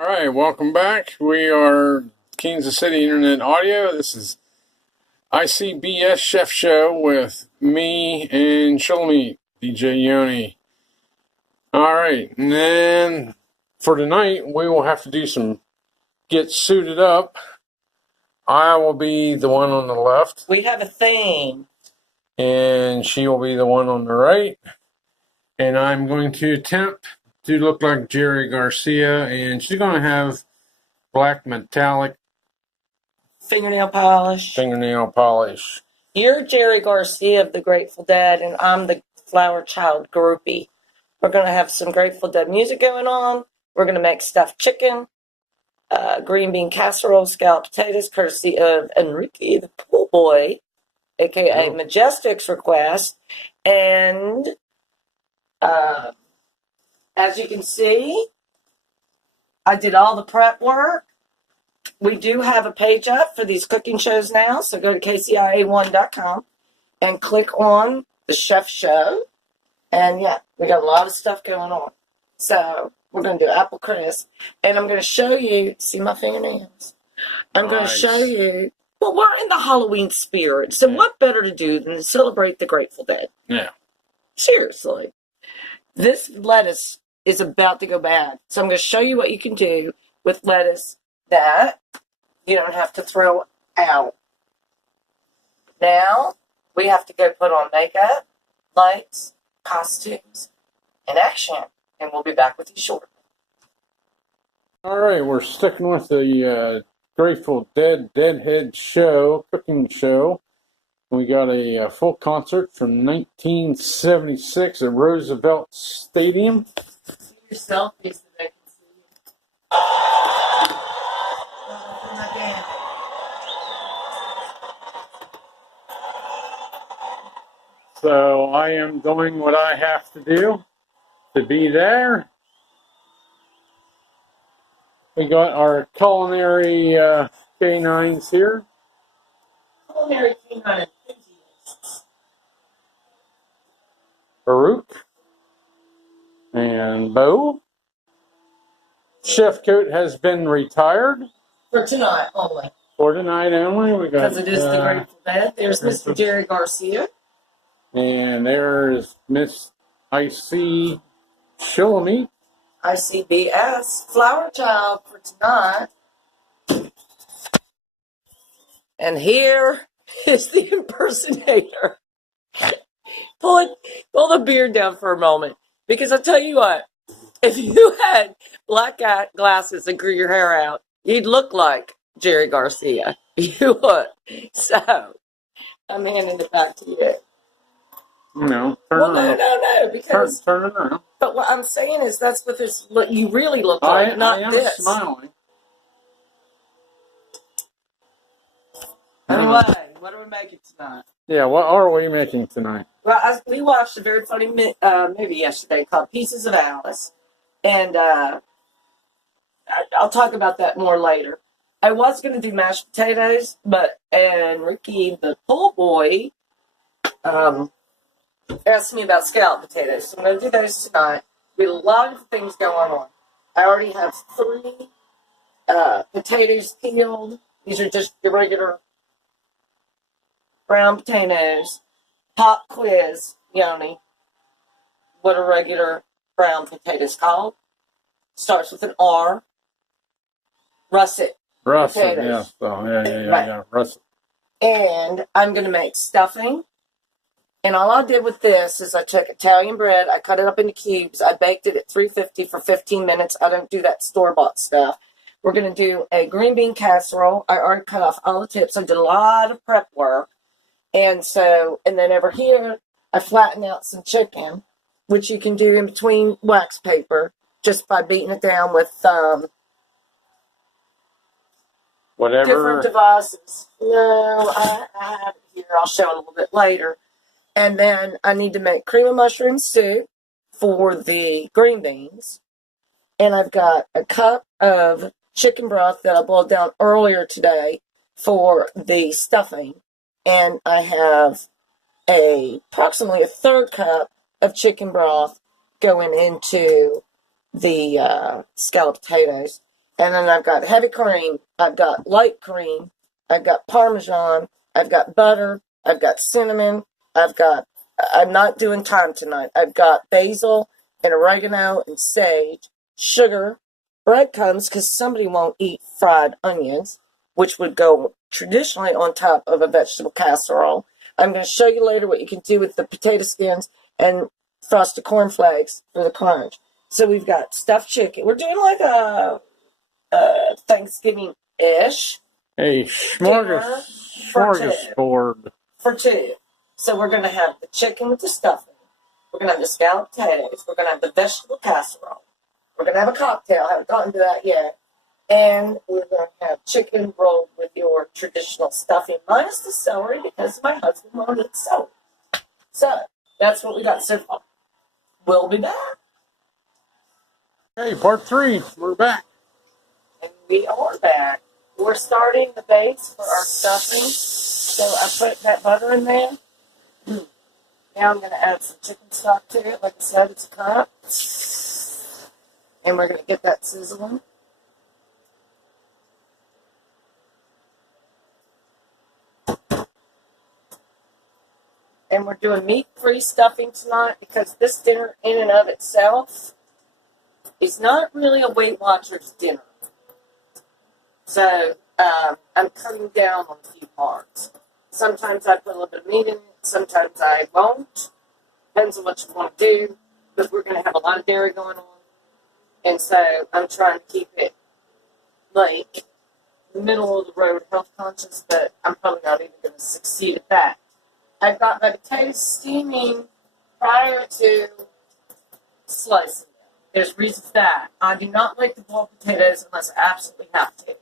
All right, welcome back. We are Kansas City Internet Audio. This is ICBS Chef Show with me and Shulamit, DJ Yoni. All right, and then for tonight, we will have to do some get suited up. I will be the one on the left. We have a theme. And she will be the one on the right. And I'm going to attempt to look like Jerry Garcia, and she's going to have black metallic Fingernail polish. You're Jerry Garcia of the Grateful Dead, and I'm the Flower Child groupie. We're going to have some Grateful Dead music going on. We're going to make stuffed chicken, green bean casserole, scalloped potatoes, courtesy of Enrique the Pool Boy, a.k.a. Majestic's request. And as you can see, I did all the prep work. We do have a page up for these cooking shows now, so go to kcia1.com and click on the chef show. And yeah, we got a lot of stuff going on. So we're going to do apple crisp. And I'm going to show you, see my fingernails? I'm going to show you, well, we're in the Halloween spirit. So what better to do than to celebrate the Grateful Dead? Yeah. Seriously. This lettuce is about to go bad. So I'm going to show you what you can do with lettuce that you don't have to throw out. Now, we have to go put on makeup, lights, costumes, and action. And we'll be back with you shortly. All right, we're sticking with the Grateful Dead Deadhead show, cooking show. We got a full concert from 1976 at Roosevelt Stadium. See yourself, so that I can see you. So I am doing what I have to do to be there. We got our culinary K9s here. Culinary K9 enthusiasts. Baruch and Bo. Chef Coat has been retired. For tonight only. For tonight only. We got, because it is the Grateful Dead. There's Mr. Jerry Garcia. And there's Miss I.C. Shulamit. ICBS Flower Child for tonight. And here is the impersonator. Pull the beard down for a moment. Because I'll tell you what, if you had black glasses and grew your hair out, you'd look like Jerry Garcia. You would. So, I'm handing it back to you. No, no, because turn it around. But what I'm saying is that's what this look you really look like, not I this. am smiling. Anyway, what are we making tonight? Yeah, what are we making tonight? Well, we watched a very funny movie yesterday called Pieces of Alice, and I'll talk about that more later. I was going to do mashed potatoes, but Ricky, the pool boy, asked me about scalloped potatoes, so I'm going to do those tonight. We have a lot of things going on. I already have 3 potatoes peeled. These are just your regular brown potatoes. Pop quiz, Yoni. What are regular brown potatoes called? Starts with an R. Russet. Russet, potatoes. yes. Oh, yeah. Russet. And I'm going to make stuffing. And all I did with this is I took Italian bread, I cut it up into cubes, I baked it at 350 for 15 minutes. I don't do that store-bought stuff. We're going to do a green bean casserole. I already cut off all the tips. I did a lot of prep work. And then over here, I flattened out some chicken, which you can do in between wax paper, just by beating it down with whatever different devices. No, I have it here. I'll show it a little bit later. And then I need to make cream of mushroom soup for the green beans. And I've got a cup of chicken broth that I boiled down earlier today for the stuffing. And I have approximately a 1/3 cup of chicken broth going into the scalloped potatoes. And then I've got heavy cream. I've got light cream. I've got Parmesan. I've got butter. I've got cinnamon. I'm not doing thyme tonight. I've got basil and oregano and sage, sugar, breadcrumbs, because somebody won't eat fried onions, which would go traditionally on top of a vegetable casserole. I'm going to show you later what you can do with the potato skins and frosted cornflakes for the crunch. So we've got stuffed chicken. We're doing like a Thanksgiving-ish A smorgasbord. For two. So we're going to have the chicken with the stuffing. We're going to have the scalloped potatoes. We're going to have the vegetable casserole. We're going to have a cocktail. I haven't gotten to that yet. And we're going to have chicken rolled with your traditional stuffing, minus the celery, because my husband won't eat celery. So that's what we got so far. We'll be back. Hey, part 3. We're back. And we are back. We're starting the base for our stuffing. So I put that butter in there. Now I'm going to add some chicken stock to it. Like I said, it's a cup. And we're going to get that sizzling. And we're doing meat-free stuffing tonight because this dinner in and of itself is not really a Weight Watchers dinner. So I'm cutting down on a few parts. Sometimes I put a little bit of meat in it. Sometimes I won't. Depends on what you want to do. But we're going to have a lot of dairy going on. And so I'm trying to keep it like middle of the road health conscious, but I'm probably not even going to succeed at that. I've got my potatoes steaming prior to slicing them. There's reasons for that. I do not like to boil potatoes unless I absolutely have to.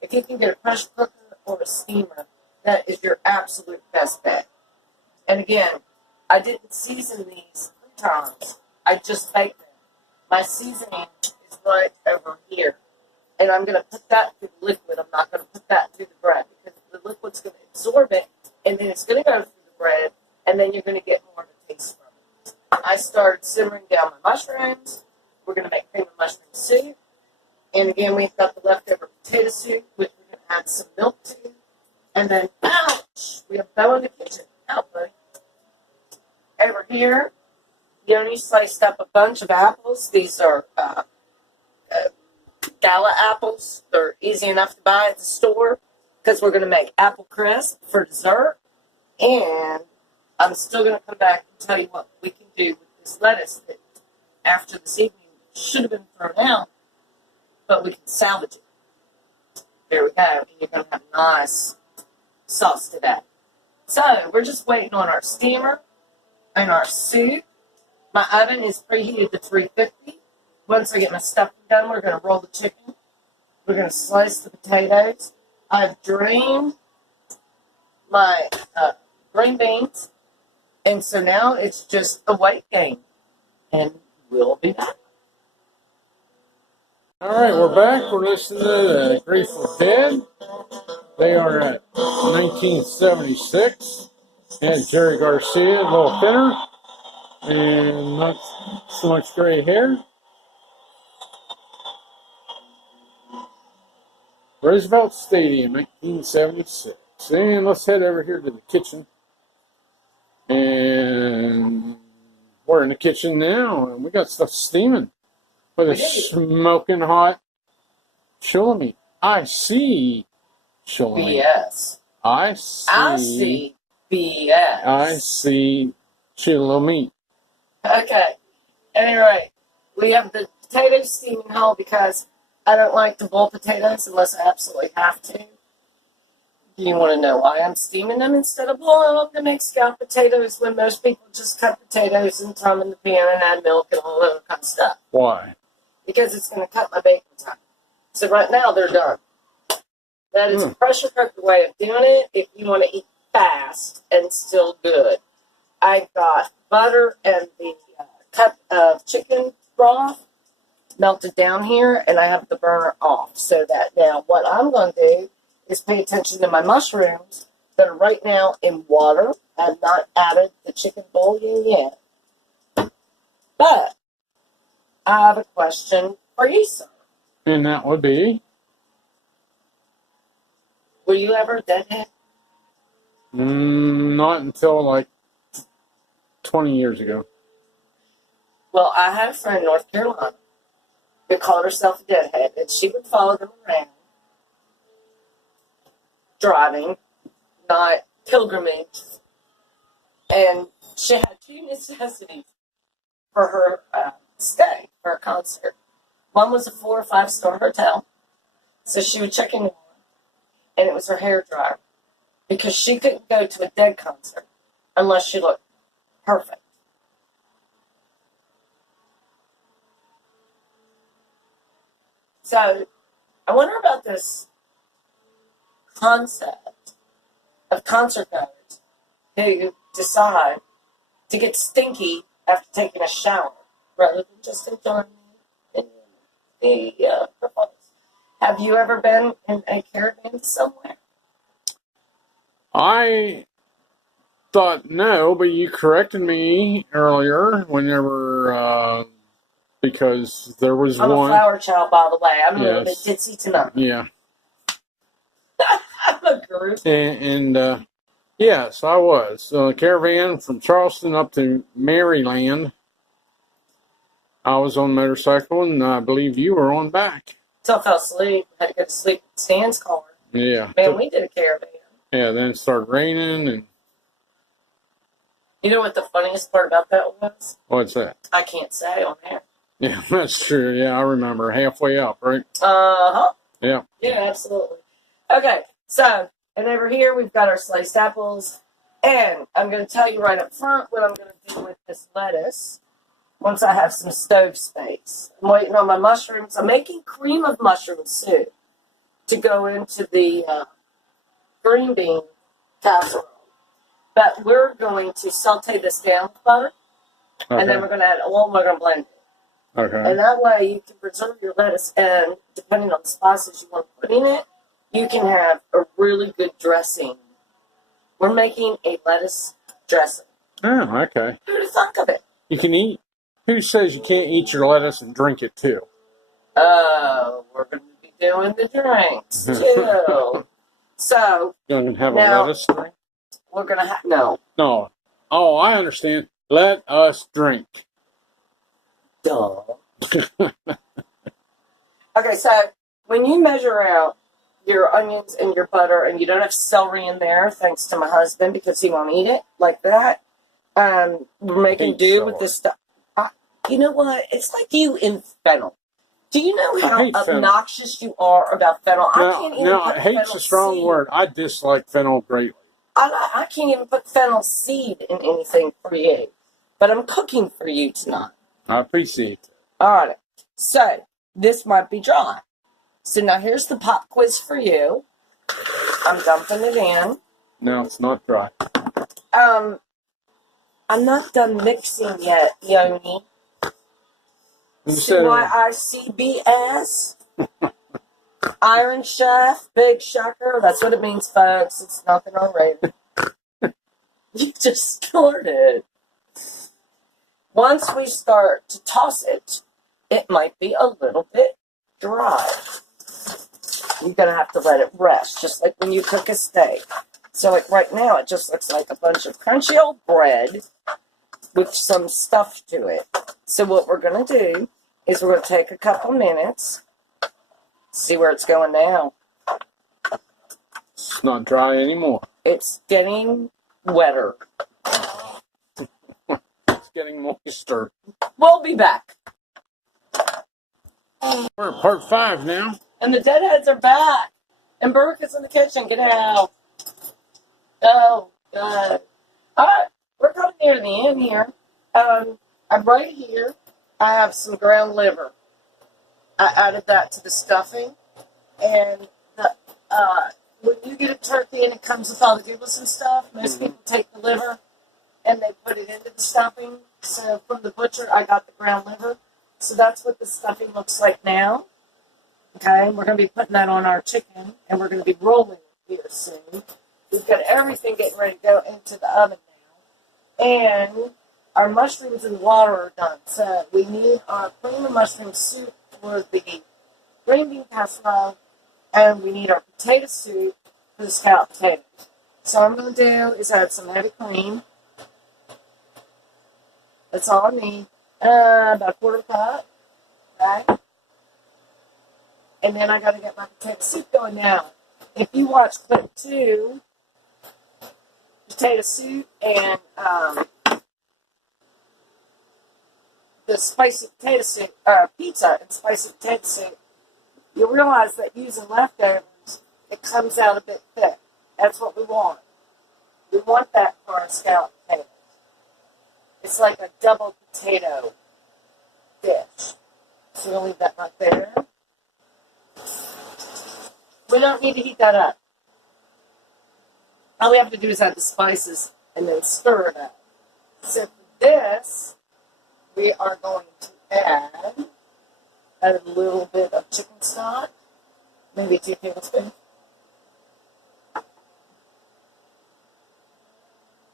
If you can get a pressure cooker or a steamer, that is your absolute best bet. And again, I didn't season these 3 times. I just baked them. My seasoning is right over here. And I'm going to put that through the liquid. I'm not going to put that through the bread because the liquid's going to absorb it, and then it's going to go through the bread, and then you're going to get more of a taste from it. I started simmering down my mushrooms. We're going to make cream of mushroom soup. And again, we've got the leftover potato soup, which we're going to add some milk to. And then, ouch, we have Bo in the kitchen. Out, buddy. Over here, Yoni sliced up a bunch of apples. These are gala apples. They're easy enough to buy at the store because we're going to make apple crisp for dessert. And I'm still going to come back and tell you what we can do with this lettuce that after this evening should have been thrown out, but we can salvage it. There we go. And you're going to have a nice sauce to that. So we're just waiting on our steamer and our soup. My oven is preheated to 350. Once I get my stuffing done, we're going to roll the chicken. We're going to slice the potatoes. I've drained my green beans. And so now it's just a weight gain. And we'll be back. All right, we're back. We're listening to the Grateful Dead. They are at 1976. And Jerry Garcia, a little thinner. And not so much gray hair. Roosevelt Stadium, 1976. And let's head over here to the kitchen. And we're in the kitchen now, and we got stuff steaming with a smoking hot chili meat. I see chili meat. BS. I see BS. I see chili meat. Okay. Anyway, we have the potatoes steaming whole because I don't like to boil potatoes unless I absolutely have to. Do you want to know why I'm steaming them instead of boiling them to make scalloped potatoes when most people just cut potatoes and throw them in the pan and add milk and all that other kind of stuff? Why? Because it's going to cut my baking time. So right now they're done. That is a pressure cooker way of doing it if you want to eat fast and still good. I've got butter and the cup of chicken broth melted down here, and I have the burner off so that now what I'm going to do is pay attention to my mushrooms that are right now in water. I have not added the chicken bouillon yet. But I have a question for you, sir. And that would be? Were you ever a deadhead? Not until like 20 years ago. Well, I had a friend in North Carolina who called herself a deadhead, and she would follow them around driving, not pilgrimage. And she had two necessities for her stay for a concert. One was a 4 or 5 star hotel, so she would check in one, and it was her hair dryer because she couldn't go to a Dead concert unless she looked perfect. So I wonder about this concept of concert goers who decide to get stinky after taking a shower rather than just enjoying the performance. Have you ever been in a caravan somewhere? I thought no, but you corrected me earlier whenever, because there was I'm one. a flower child, by the way. I'm a little bit Yes. ditzy tonight. Yeah. I'm a guru. And yes, I was. Caravan from Charleston up to Maryland. I was on motorcycle, and I believe you were on back. Until I fell asleep. Had to go to sleep at Stan's car. Yeah. Man, we did a caravan. Yeah, then it started raining, and You know what the funniest part about that was? what's that? I can't say on air. Yeah, that's true. Yeah, I remember. Halfway up, right? Uh-huh. Yeah. Yeah, absolutely. Okay, so, and over here we've got our sliced apples. And I'm going to tell you right up front what I'm going to do with this lettuce once I have some stove space. I'm waiting on my mushrooms. I'm making cream of mushroom soup to go into the green bean casserole. But we're going to saute this down with butter, and then we're going to add oil, and we're going to blend it. Okay. And that way you can preserve your lettuce, and depending on the spices you want to put in it, you can have a really good dressing. We're making a lettuce dressing. Oh, okay. Who would have thunk of it? You can eat. Who says you can't eat your lettuce and drink it too? We're going to be doing the drinks too. So You're going to have now, a lettuce drink? we're going to have, no. No. Oh, I understand. Let us drink. Duh. Okay, so when you measure out your onions and your butter, and you don't have celery in there, thanks to my husband, because he won't eat it like that, we're making do with this stuff. You know what? It's like you in fennel. Do you know how obnoxious you are about fennel? I can't even put hate's fennel a strong seed. word. I dislike fennel greatly. I can't even put fennel seed in anything for you. But I'm cooking for you tonight. I appreciate it. All right. So, this might be dry. So now here's the pop quiz for you. I'm dumping it in. No, it's not dry. I'm not done mixing yet, Yoni. CYICBS. Iron Chef, Big Shucker. That's what it means, folks. It's nothing R-rated. You just started. Once we start to toss it, it might be a little bit dry. You're going to have to let it rest, just like when you cook a steak. So, like right now, it just looks like a bunch of crunchy old bread with some stuff to it. So what we're going to do is we're going to take a couple minutes, see where it's going now. It's not dry anymore. It's getting wetter. It's getting moister. We'll be back. We're at part 5 now. And the deadheads are back. And Burke is in the kitchen. Get out. Oh, God. All right. We're coming near the end here. I'm right here. I have some ground liver. I added that to the stuffing. And when you get a turkey and it comes with all the giblets and stuff, most people take the liver and they put it into the stuffing. So from the butcher, I got the ground liver. So that's what the stuffing looks like now. Okay, we're going to be putting that on our chicken, and we're going to be rolling it here soon. We've got everything getting ready to go into the oven now. And our mushrooms and water are done. So we need our cream of mushroom soup for the green bean casserole, and we need our potato soup for the scalloped potatoes. So what I'm going to do is add some heavy cream. That's all I need. About a quarter cup, right? And then I got to get my potato soup going now. If you watch clip 2, potato soup and the spicy potato soup, pizza and spicy potato soup, you'll realize that using leftovers, it comes out a bit thick. That's what we want. We want that for our scalloped potatoes. It's like a double potato dish. So we'll leave that right there. We don't need to heat that up. All we have to do is add the spices and then stir it up. So for this, we are going to add a little bit of chicken stock, maybe 2 tablespoons.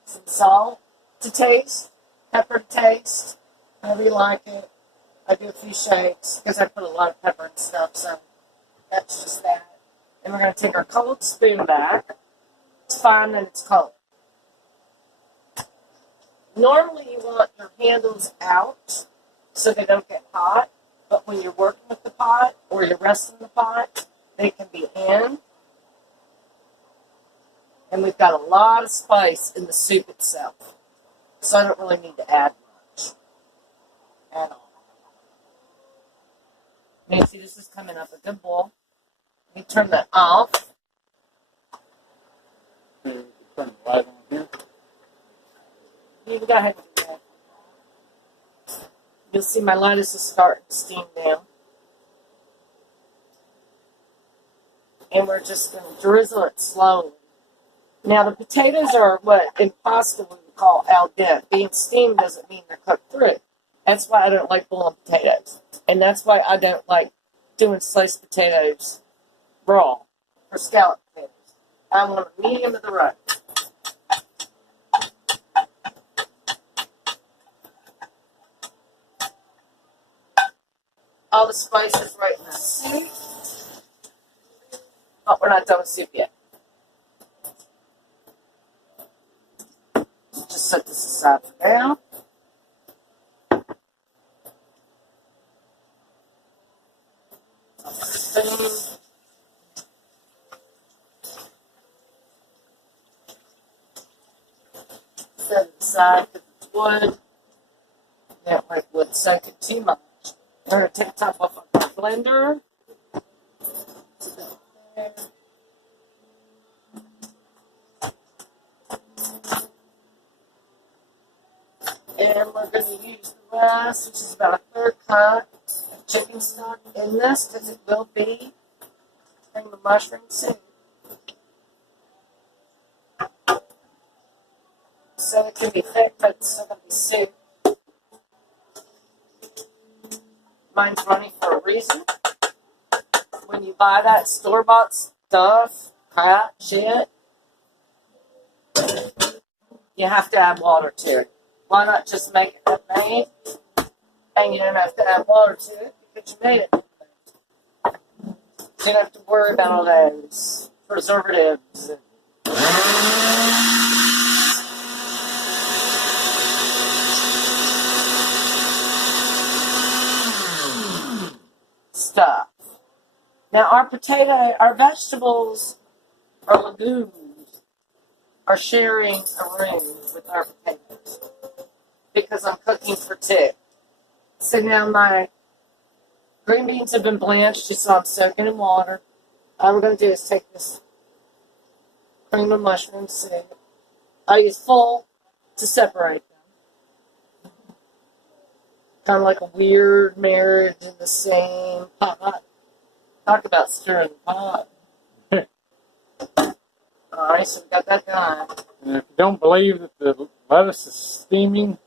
Some salt to taste, pepper to taste, however you like it. I do a few shakes because I put a lot of pepper and stuff, so that's just that. And we're going to take our cold spoon back. It's fine that it's cold. Normally you want your handles out so they don't get hot, but when you're working with the pot or you're resting the pot, they can be in. And we've got a lot of spice in the soup itself, so I don't really need to add much at all. Nancy, this is coming up a good boil. Let me turn that off. Turn the light on here. You can go ahead and do that. You'll see my lettuce is starting to steam down. And we're just going to drizzle it slowly. Now, the potatoes are what in pasta we would call al dente. Being steamed doesn't mean they're cooked through. That's why I don't like boiling potatoes. And that's why I don't like doing sliced potatoes raw for scalloped potatoes. I want a medium of the roast. All the spices right in the soup. But we're not done with soup yet. Just set this aside for now. Spoon. Set it aside because it's wood. That way it wouldn't soak it too much. We're going to take the top off of our blender. And we're going to use the rest, which is about a 1/3 cup of chicken stock in this, because it will be cream of mushroom soup. So it can be thick, but it's still going to be soup. Mine's running for a reason. When you buy that store-bought stuff, crap, shit, you have to add water to it. Why not just make it homemade? And you don't have to add water to it because you made it. You don't have to worry about all those preservatives and stuff. Now our vegetables, our legumes, are sharing a room with our potatoes because I'm cooking for 2. So now my green beans have been blanched just so I'm soaking in water. All we're going to do is take this cream of mushroom soup. I use full to separate them. Kind of like a weird marriage in the same pot. Talk about stirring the pot. Alright, so we got that done. And if you don't believe that the lettuce is steaming,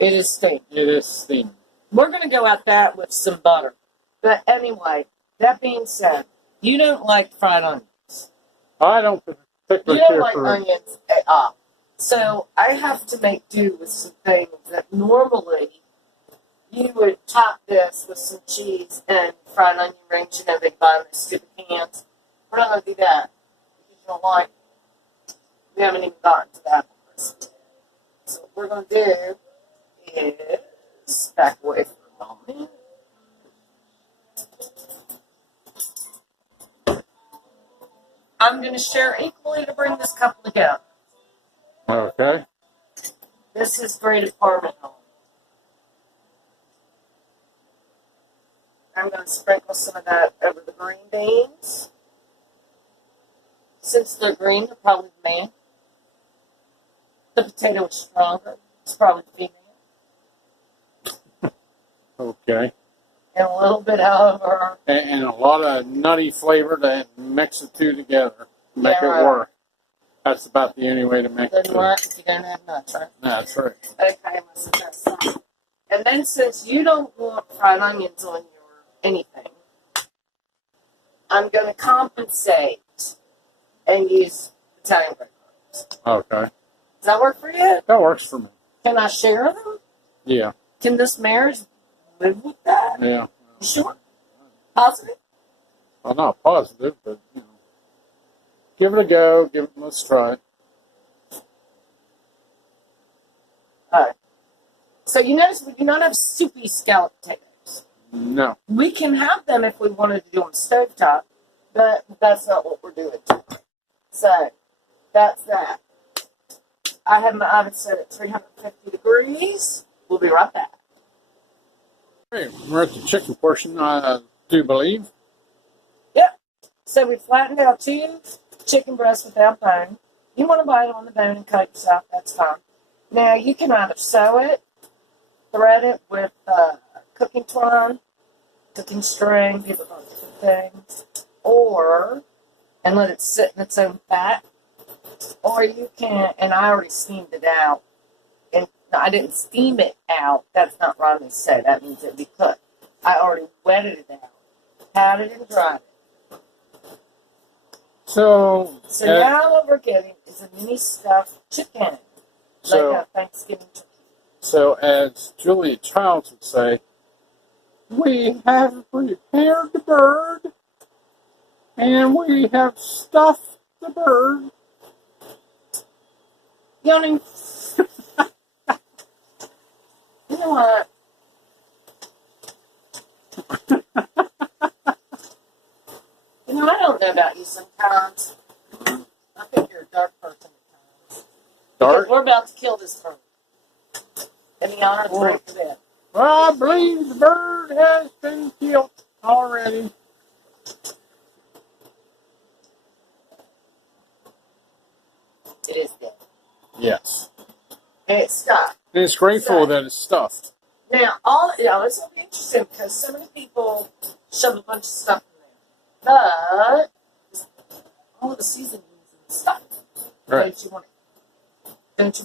It is steamed. it is steaming. We're going to go at that with some butter. But anyway, that being said, you don't like fried onions. I don't You particularly don't care like for onions at all. So I have to make do with some things that normally you would top this with some cheese and fried onion rings. You know, they buy in those stupid cans. We're not going to do that. You don't like it. We haven't even gotten to that part. So what we're going to do is back away for a moment. I'm going to share equally to bring this couple together. Okay. This is grated Parmesan. I'm going to sprinkle some of that over the green beans. Since they're green, they're probably the man. The potato is stronger. It's probably female. Okay. And a little bit over. And a lot of nutty flavor to mix the two together. Make Yeah, it right. work. That's about the only way to make it Doesn't work. work if you don't have nuts, right? That's right. Okay, I'm going to set that aside. And then since you don't want fried onions on your anything, I'm going to compensate and use Italian breadcrumbs. Okay. Does that work for you? That works for me. Can I share them? Yeah. Can this marriage live with that? Yeah. You sure? Positive? Well, not positive, but, you know. Give it a go. Let's try it. All right. So you notice we do not have soupy scalloped potatoes. No. We can have them if we wanted to do them stovetop, but that's not what we're doing. So that's that. I have my oven set at 350 degrees. We'll be right back. Hey, we're at the chicken portion, I do believe. Yep. So we flattened out 2 chicken breasts without bone. You want to buy it on the bone and cut it yourself, that's fine. Now you can either sew it, thread it with cooking twine, cooking string, give it a bunch of things, and let it sit in its own fat. Or you can, and I already steamed it out, and I didn't steam it out. That's not what I said. That means it'd be cooked. I already wetted it out, patted and dried it. So Now what we're getting is a mini stuffed chicken, like a Thanksgiving turkey. So as Julia Childs would say, we have prepared the bird, and we have stuffed the bird. Yawning. You know what? You know, I don't know about you sometimes. I think you're a dark person at times. Dark? Because we're about to kill this bird. In the honor of the break of it. Well, I believe the bird has been killed already. It is dead. Yes. And it's stuffed. And it's grateful that it's stuffed. Now, this will be interesting because so many people shove a bunch of stuff in there. But all of the seasonings and stuff. Right. Don't you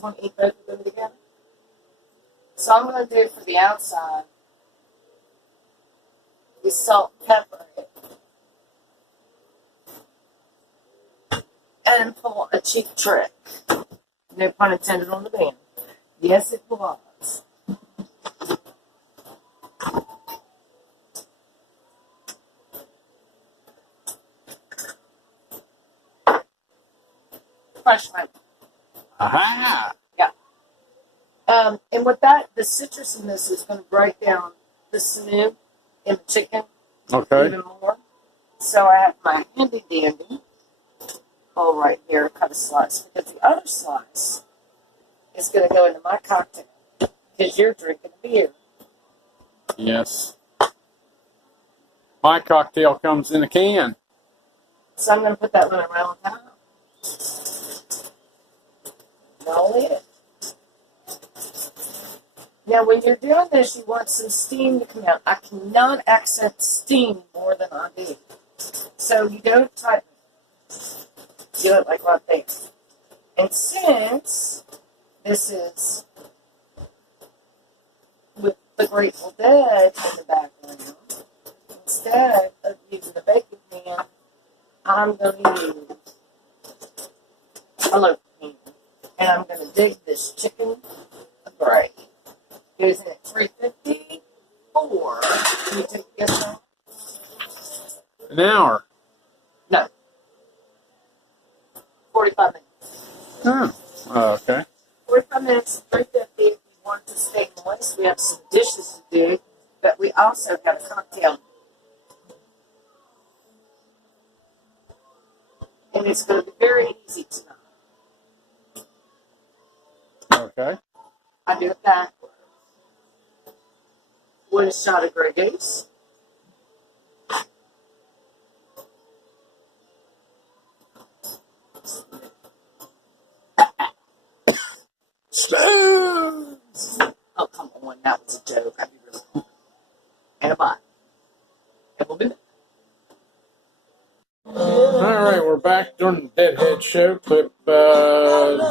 want to eat both of them together? So I'm going to do for the outside is salt and pepper it. And pull a cheap trick. No pun intended on the band. Yes, it was. Fresh lemon. Aha! Yeah. And with that, the citrus in this is going to break down the sinew in the chicken even more. So I have my handy dandy bowl right here, cut a slice, because the other slice is going to go into my cocktail, because you're drinking a beer. Yes. My cocktail comes in a can. So I'm going to put that one around the top. Not only it. Now, when you're doing this, you want some steam to come out. I cannot accent steam more than I do. So you don't tighten it. Do it like right there. And since this is with the Grateful Dead in the background, instead of using the baking pan, I'm going to use a loaf pan. And I'm going to dig this chicken gravy. Goes in at 350. 4. Can you take a guess now? An hour. No. 45 minutes. Oh, okay. 45 minutes, 350 if you want to stay moist. We have some dishes to do, but we also got a cocktail. And it's going to be very easy tonight. Okay. I do it backwards. 1 shot of Grey Goose. Spoons! Oh, come on. That was a joke. I'd be really cool. And a bite. And we'll be back. Alright, we're back during the Deadhead show. Clip, part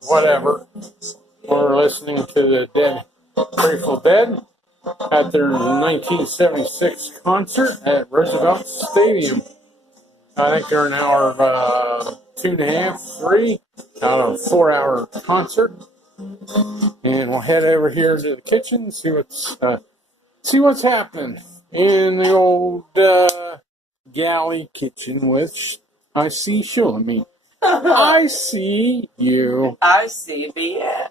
whatever. We're listening to the Grateful Dead at their 1976 concert at Roosevelt Stadium. I think they're an hour, 2.5, 3 out of a 4-hour concert. And we'll head over here to the kitchen and see what's happening in the old galley kitchen, which I see showing me. I see you. I see BS.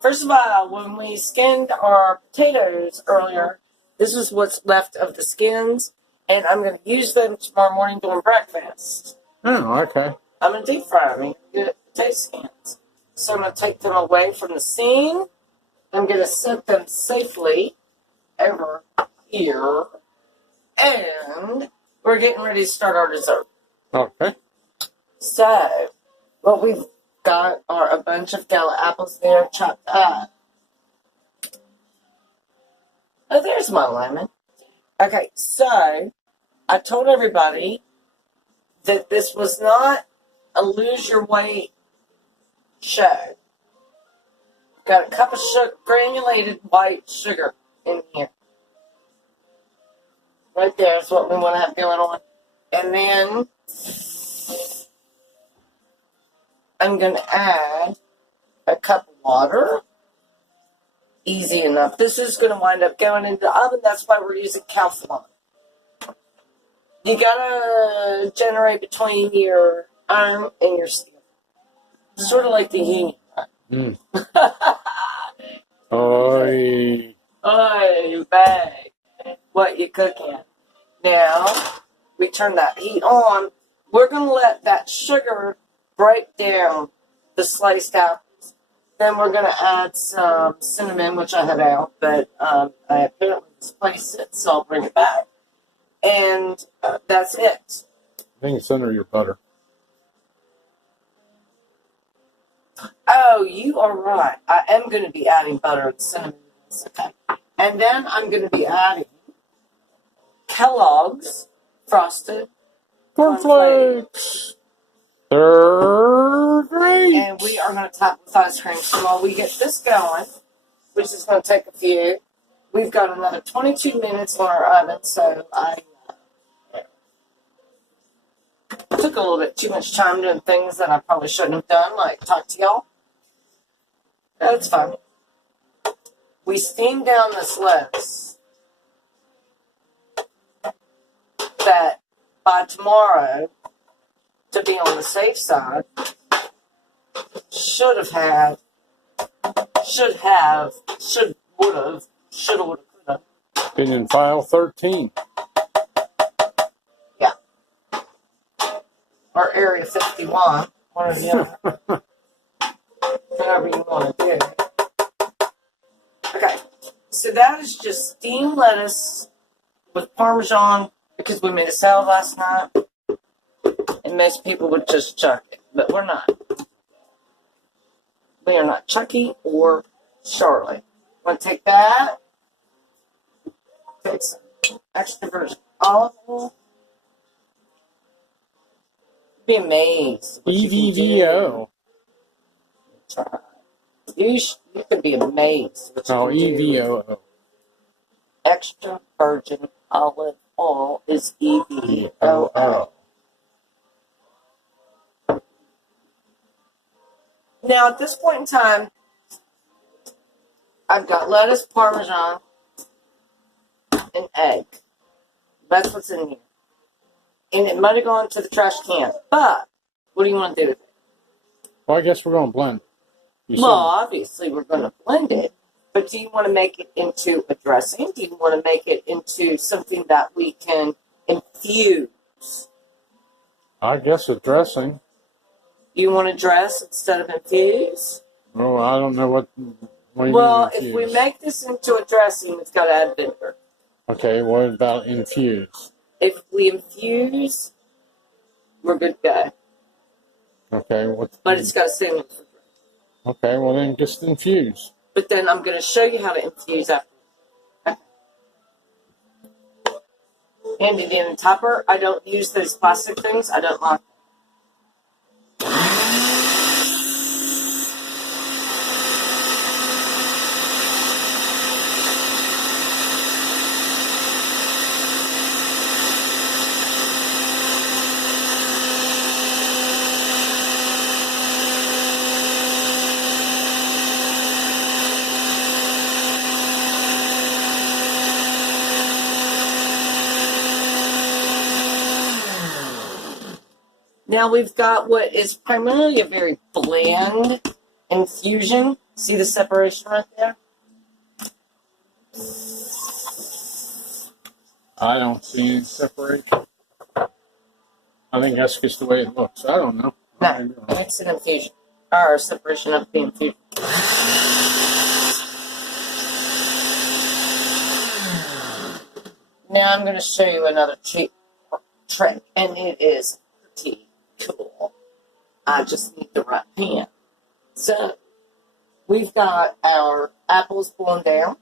First of all, when we skinned our potatoes earlier, this is what's left of the skins, and I'm going to use them tomorrow morning doing breakfast. Oh, okay. I'm going to deep fry them, good potato skins. So I'm going to take them away from the scene. I'm going to set them safely over here, and we're getting ready to start our dessert. Okay. So, what we've got are a bunch of gala apples there chopped up. Oh, there's my lemon. Okay, so I told everybody that this was not a lose your weight show. Got a cup of granulated white sugar in here. Right there is what we want to have going on. And then I'm going to add a cup of water. Easy enough. This is going to wind up going into the oven. That's why we're using Calphalon. You got to generate between your iron and your steel. Sort of like the union. Mm. Oi. Oy, bag. What you cooking? Now, we turn that heat on. We're going to let that sugar break down the sliced apples. Then we're going to add some cinnamon, which I have out, but I apparently misplaced it, so I'll bring it back. And that's it. I think it's under your butter. Oh, you are right. I am going to be adding butter and cinnamon. Okay. And then I'm going to be adding Kellogg's Frosted Cornflakes. Third rate. And we are going to top with ice cream. So while we get this going, which is going to take a few, we've got another 22 minutes on our oven. So I took a little bit too much time doing things that I probably shouldn't have done, like talk to y'all. That's fine. We steam down this lettuce that by tomorrow, to be on the safe side, should would have, could have. Opinion file 13. Yeah. Or Area 51, one or the other. However you want to do it. Okay, so that is just steamed lettuce with Parmesan, because we made a salad last night, and most people would just chuck it, but we're not. We are not Chucky or Charlotte. Want to take that? Take some extra virgin olive oil. Be amazed. EVVO. Try. You could be amazed. Oh, EVOO. Extra virgin olive oil is EVOO. Now, at this point in time, I've got lettuce, Parmesan, an egg. That's what's in here. And it might have gone to the trash can. But, what do you want to do with it? Well, I guess we're going to blend. Well, obviously we're going to blend it. But do you want to make it into a dressing? Do you want to make it into something that we can infuse? I guess a dressing. You want to dress instead of infuse? Oh, I don't know what you Well, mean if we make this into a dressing, it's got to add vinegar. Okay, what about infuse? If we infuse, we're good to go. Okay, But it's got to stay in the refrigerator. Okay, well then just infuse. But then I'm going to show you how to infuse after. Okay. And in the topper, I don't use those plastic things. I don't like them. Now we've got what is primarily a very bland infusion. See the separation right there? I don't see any separation. I think that's just the way it looks. I don't know. No, it's an infusion. Or separation of the infusion. Now I'm going to show you another cheap trick, and it is pretty cool. I just need the right pan. So, we've got our apples blown down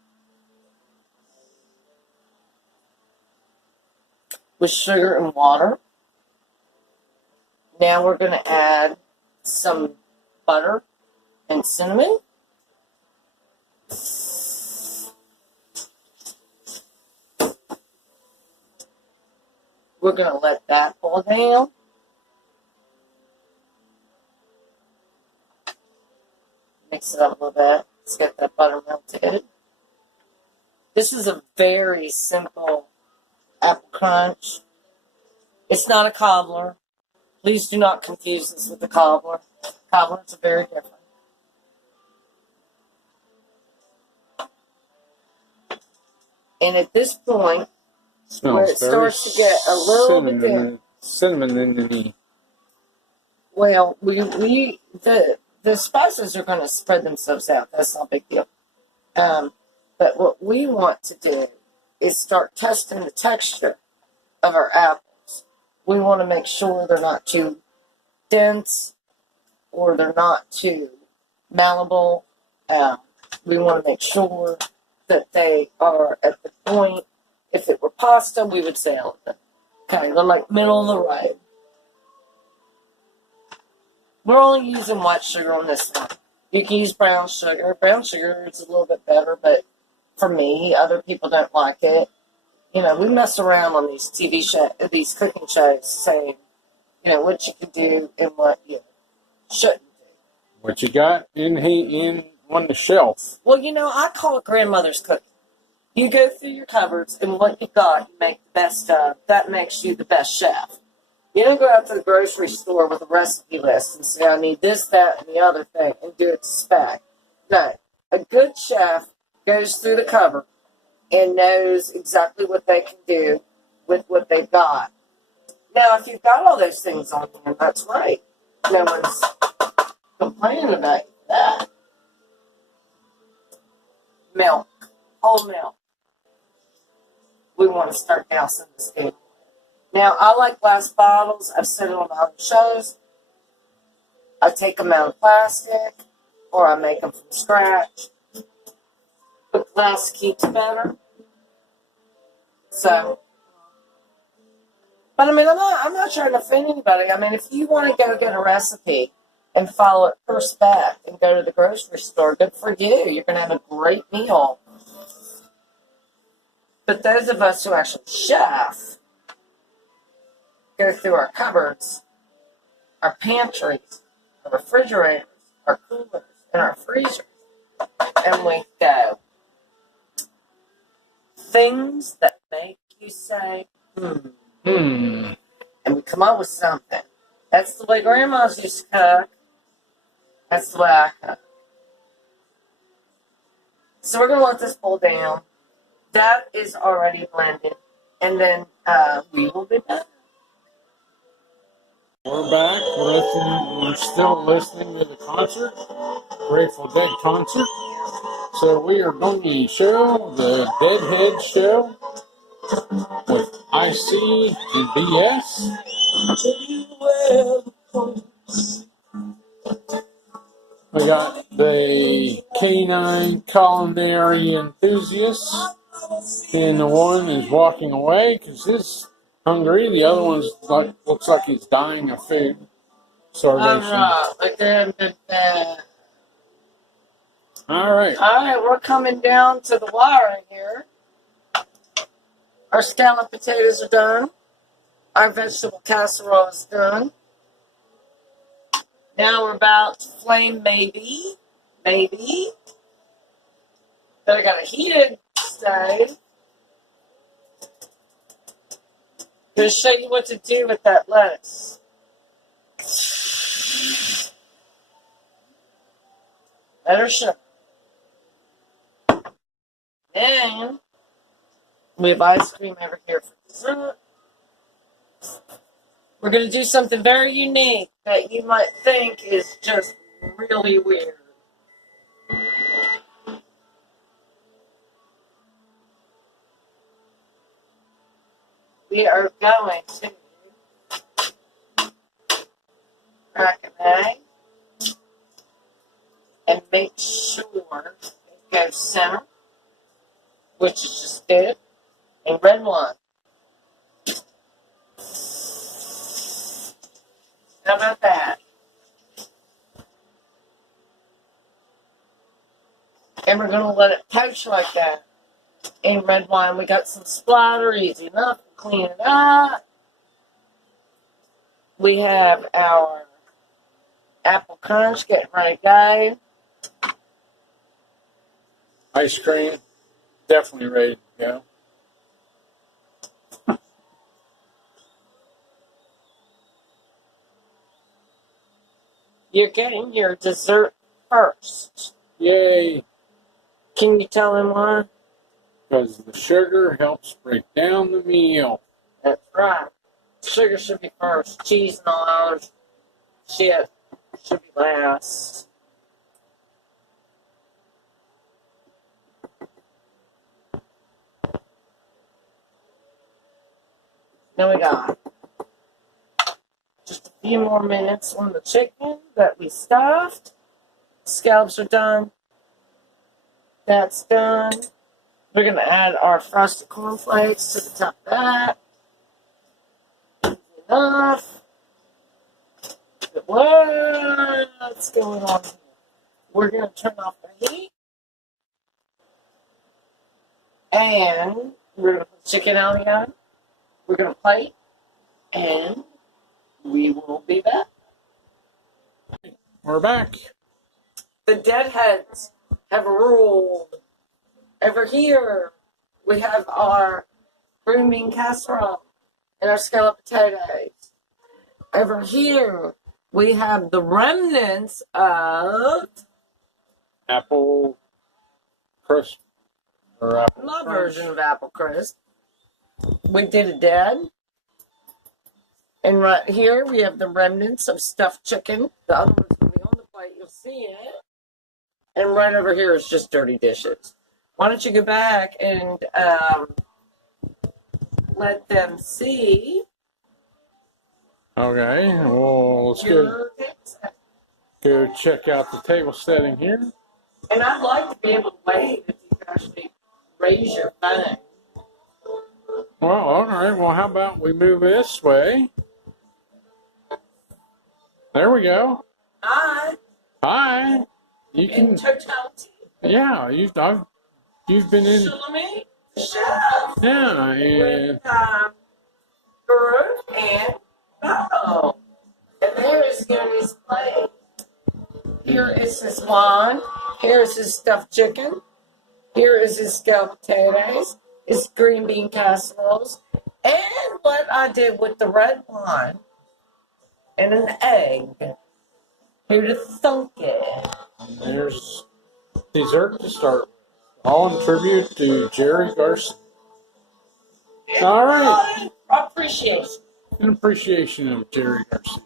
with sugar and water. Now we're going to add some butter and cinnamon. We're going to let that boil down. Mix it up a little bit. Let's get that butter melted. This is a very simple apple crunch. It's not a cobbler. Please do not confuse this with the cobbler. Cobblers are very different. And at this point, where it starts to get a little bit thin. Cinnamon in the knee. Well, the spices are going to spread themselves out. That's not a big deal. But what we want to do is start testing the texture of our apples. We want to make sure they're not too dense or they're not too malleable. We want to make sure that they are at the point. If it were pasta, we would say elegant. Okay, they're like middle of the road. We're only using white sugar on this one. You can use brown sugar. Brown sugar is a little bit better, but for me, other people don't like it. You know, we mess around on these TV shows, these cooking shows, saying, you know, what you can do and what you shouldn't do. What you got in on the shelf? Well, you know, I call it grandmother's cooking. You go through your cupboards, and what you got, you make the best of. That makes you the best chef. You don't go out to the grocery store with a recipe list and say, I need this, that, and the other thing, and do it to spec. No. A good chef goes through the cupboard and knows exactly what they can do with what they've got. Now, if you've got all those things on hand, that's right. No one's complaining about that. Milk. Whole milk. We want to start dousing this thing. Now, I like glass bottles. I've said it on the other shows. I take them out of plastic, or I make them from scratch. But glass keeps better. So, but I mean, I'm not trying to offend anybody. I mean, if you want to go get a recipe and follow it per spec and go to the grocery store, good for you. You're going to have a great meal. But those of us who actually chef go through our cupboards, our pantries, our refrigerators, our coolers, and our freezers, and we go, things that make you say, Hmm. and we come up with something. That's the way grandmas used to cook. That's the way I cook. So we're going to let this pull down. That is already blended. And then we will be back. We're back. We're still listening to the concert, Grateful Dead concert. So we are going to show the Deadhead show with IC and BS. We got the canine culinary enthusiasts, and the one is walking away because he's hungry. The other one's looks like he's dying of food starvation. All right. All right, we're coming down to the wire here. Our scalloped potatoes are done. Our vegetable casserole is done. Now we're about to flame maybe. But I got a heated stove. Gonna show you what to do with that lettuce. Let her show. Then we have ice cream over here for dessert. We're going to do something very unique that you might think is just really weird. We are going to crack an egg and make sure it goes center, which is just good, and red wine. How about that? And we're going to let it poach like that. In red wine, we got some splatter, easy enough, clean it up. We have our apple crunch getting ready to go. Ice cream, definitely ready to go. You're getting your dessert first. Yay! Can you tell them why? Because the sugar helps break down the meal. That's right. Sugar should be first. Cheese and all ours. Shit should be last. Now we got just a few more minutes on the chicken that we stuffed. Scallops are done. That's done. We're going to add our frosted cornflakes to the top of that. Enough. What's going on here? We're going to turn off the heat. And we're going to put the chicken out again. We're going to plate. And we will be back. We're back. The deadheads have ruled. Over here, we have our green bean casserole and our scalloped potatoes. Over here, we have the remnants of Apple crisp. Or apple my crunch. version of apple crisp. We did a dead. And right here, we have the remnants of stuffed chicken. The other one's going to be on the plate. You'll see it. And right over here is just dirty dishes. Why don't you go back and let them see Okay, well, let's your things. go check out the table setting here. And I'd like to be able to wave if you can actually raise your phone. Well, all right. Well, how about we move this way? There we go. Hi. Hi. You In can. totality. Yeah, you've been in. Shalom, chef. Yeah, and With Guru and oh. And there is Gooni's plate. Here is his wine. Here is his stuffed chicken. Here is his scalloped potatoes. these green bean casseroles. And what I did with the red wine and an egg. Who'd have thunk it? And there's dessert to start with. All in tribute to Jerry Garcia. All right. Appreciation. In appreciation of Jerry Garcia.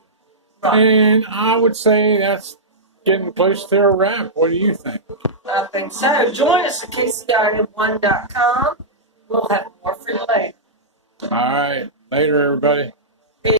Right. And I would say that's getting close to a wrap. What do you think? I think so. Join us at KCIA1.com. We'll have more for you later. All right. Later, everybody.